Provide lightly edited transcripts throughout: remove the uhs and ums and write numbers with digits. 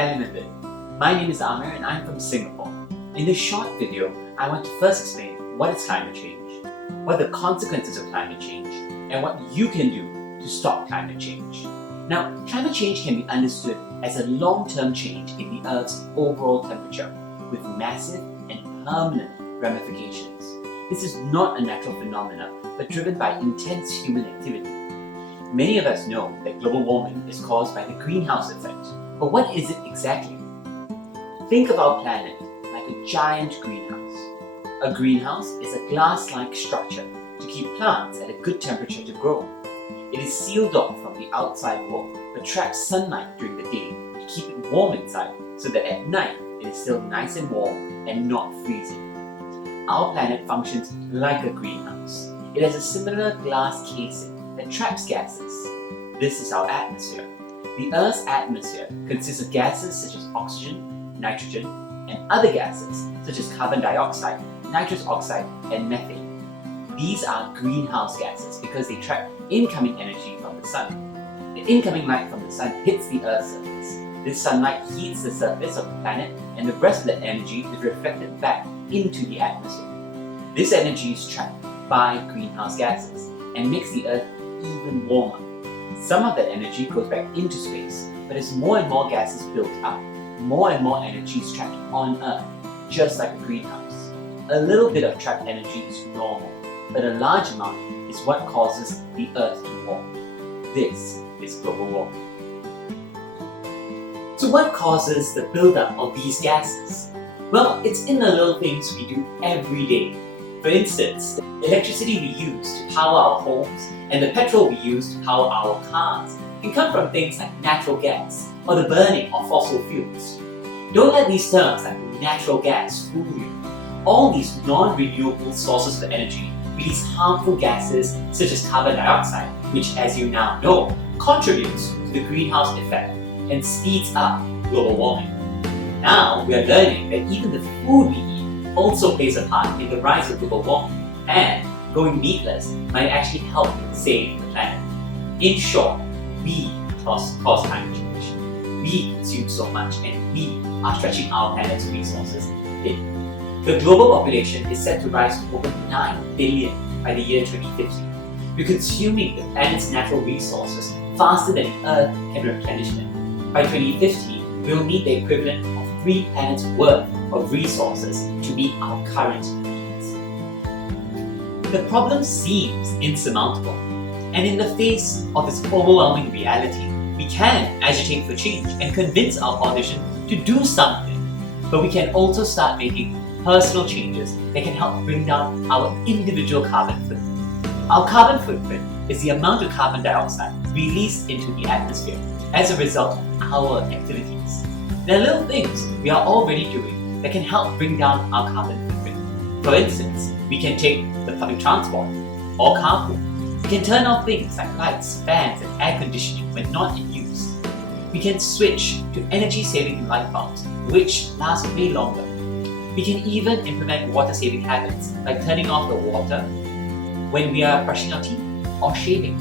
Limited. My name is Amir and I'm from Singapore. In this short video, I want to first explain what is climate change, what are the consequences of climate change, and what you can do to stop climate change. Now, climate change can be understood as a long-term change in the Earth's overall temperature with massive and permanent ramifications. This is not a natural phenomenon, but driven by intense human activity. Many of us know that global warming is caused by the greenhouse effect, but what is it exactly? Think of our planet like a giant greenhouse. A greenhouse is a glass-like structure to keep plants at a good temperature to grow. It is sealed off from the outside world, but traps sunlight during the day to keep it warm inside, so that at night it is still nice and warm and not freezing. Our planet functions like a greenhouse. It has a similar glass casing that traps gases. This is our atmosphere. The Earth's atmosphere consists of gases such as oxygen, nitrogen, and other gases such as carbon dioxide, nitrous oxide, and methane. These are greenhouse gases because they trap incoming energy from the sun. The incoming light from the sun hits the Earth's surface. This sunlight heats the surface of the planet, and the rest of the energy is reflected back into the atmosphere. This energy is trapped by greenhouse gases and makes the Earth even warmer. Some of that energy goes back into space, but as more and more gases build up, more and more energy is trapped on Earth, just like a greenhouse. A little bit of trapped energy is normal, but a large amount is what causes the Earth to warm. This is global warming. So what causes the buildup of these gases? Well, it's in the little things we do every day. For instance, the electricity we use to power our homes and the petrol we use to power our cars can come from things like natural gas or the burning of fossil fuels. Don't let these terms like natural gas fool you. All these non-renewable sources of energy release harmful gases such as carbon dioxide, which, as you now know, contributes to the greenhouse effect and speeds up global warming. Now we are learning that even the food we eat also plays a part in the rise of global warming, and going meatless might actually help save the planet. In short, we cause climate change. We consume so much and we are stretching our planet's resources thin. The global population is set to rise to over 9 billion by the year 2050. We're consuming the planet's natural resources faster than the Earth can replenish them. By 2050, we will need the equivalent of 3 planets worth of resources to meet our current needs. The problem seems insurmountable, and in the face of this overwhelming reality, we can agitate for change and convince our politicians to do something, but we can also start making personal changes that can help bring down our individual carbon footprint. Our carbon footprint is the amount of carbon dioxide released into the atmosphere as a result of our activities. There are little things we are already doing that can help bring down our carbon footprint. For instance, we can take the public transport or carpool. We can turn off things like lights, fans, and air conditioning when not in use. We can switch to energy-saving light bulbs, which last way longer. We can even implement water-saving habits like turning off the water when we are brushing our teeth or shaving.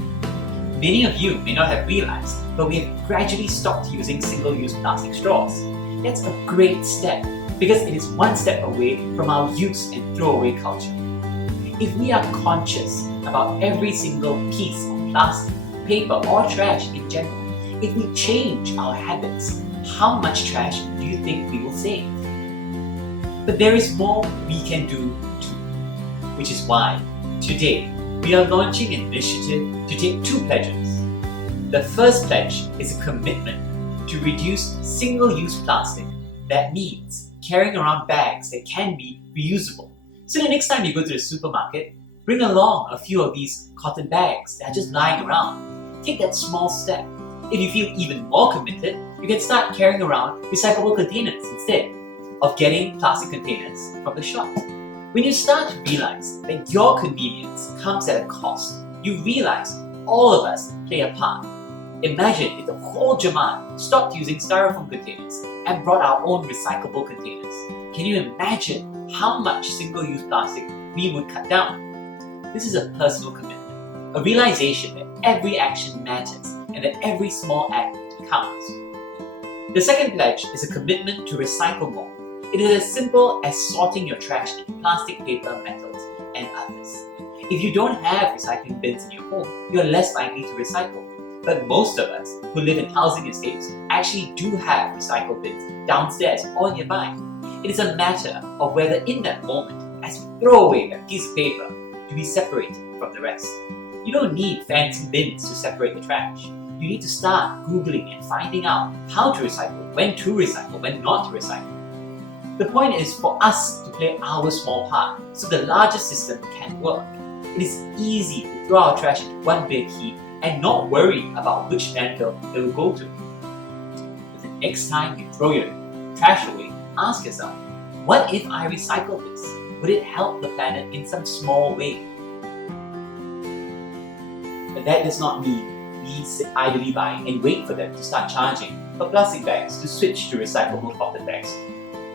Many of you may not have realized, but we have gradually stopped using single-use plastic straws. That's a great step, because it is one step away from our use and throwaway culture. If we are conscious about every single piece of plastic, paper, or trash in general, if we change our habits, how much trash do you think we will save? But there is more we can do too, which is why today we are launching an initiative to take 2 pledges. The first pledge is a commitment to reduce single-use plastic. That means carrying around bags that can be reusable. So the next time you go to the supermarket, bring along a few of these cotton bags that are just lying around. Take that small step. If you feel even more committed, you can start carrying around recyclable containers instead of getting plastic containers from the shop. When you start to realize that your convenience comes at a cost, you realize all of us play a part. Imagine if the whole Jamaat stopped using styrofoam containers and brought our own recyclable containers. Can you imagine how much single-use plastic we would cut down? This is a personal commitment, a realization that every action matters and that every small act counts. The second pledge is a commitment to recycle more. It is as simple as sorting your trash into plastic, paper, metals, and others. If you don't have recycling bins in your home, you're less likely to recycle. But most of us who live in housing estates actually do have recycle bins downstairs or nearby. It is a matter of whether in that moment, as we throw away that piece of paper, to be separated from the rest. You don't need fancy bins to separate the trash. You need to start Googling and finding out how to recycle, when not to recycle. The point is for us to play our small part so the larger system can work. It is easy to throw our trash into one big heap and not worry about which landfill it will go to. But the next time you throw your trash away, ask yourself, what if I recycle this? Would it help the planet in some small way? But that does not mean we sit idly by and wait for them to start charging for plastic bags to switch to recyclable cotton bags,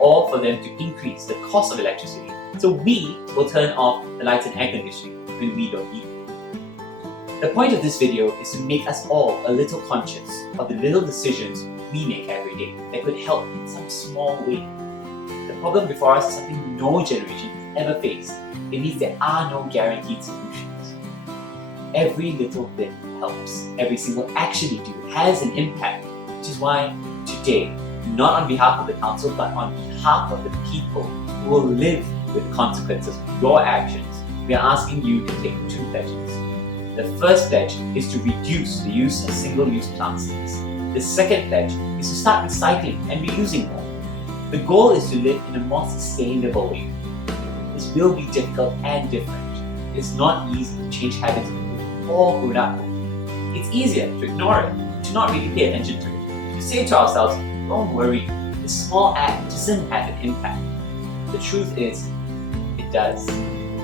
or for them to increase the cost of electricity, so we will turn off the lights and air conditioning when we don't need it. The point of this video is to make us all a little conscious of the little decisions we make every day that could help in some small way. The problem before us is something no generation has ever faced. It means there are no guaranteed solutions. Every little bit helps. Every single action you do has an impact, which is why today, not on behalf of the council, but on behalf of the people who will live with the consequences of your actions, we are asking you to take 2 pledges. The first pledge is to reduce the use of single-use plastics. The second pledge is to start recycling and reusing more. The goal is to live in a more sustainable way. This will be difficult and different. It is not easy to change habits we've all grown up with. It's easier to ignore it, to not really pay attention to it, to say to ourselves, don't worry, this small act doesn't have an impact. The truth is, it does.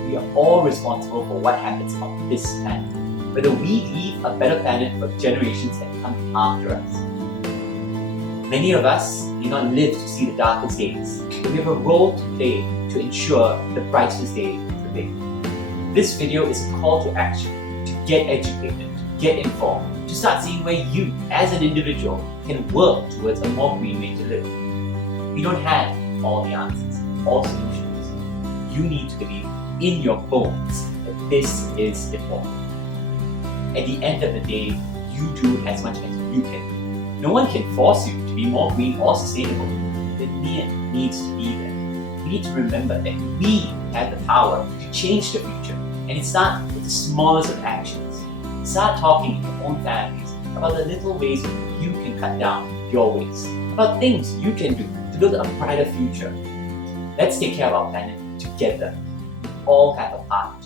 We are all responsible for what happens on this planet, whether we leave a better planet for generations that come after us. Many of us may not live to see the darkest days, but we have a role to play to ensure the brightest day today. This video is a call to action, to get educated, to get informed, to start seeing where you, as an individual, can work towards a more green way to live. We don't have all the answers, all solutions. You need to believe in your bones that this is important. At the end of the day, you do as much as you can do. No one can force you to be more green or sustainable. The need needs to be there. We need to remember that we have the power to change the future, and it starts with the smallest of actions. Start talking in your own families about the little ways you can cut down your waste, about things you can do to build a brighter future. Let's take care of our planet together. We all have a part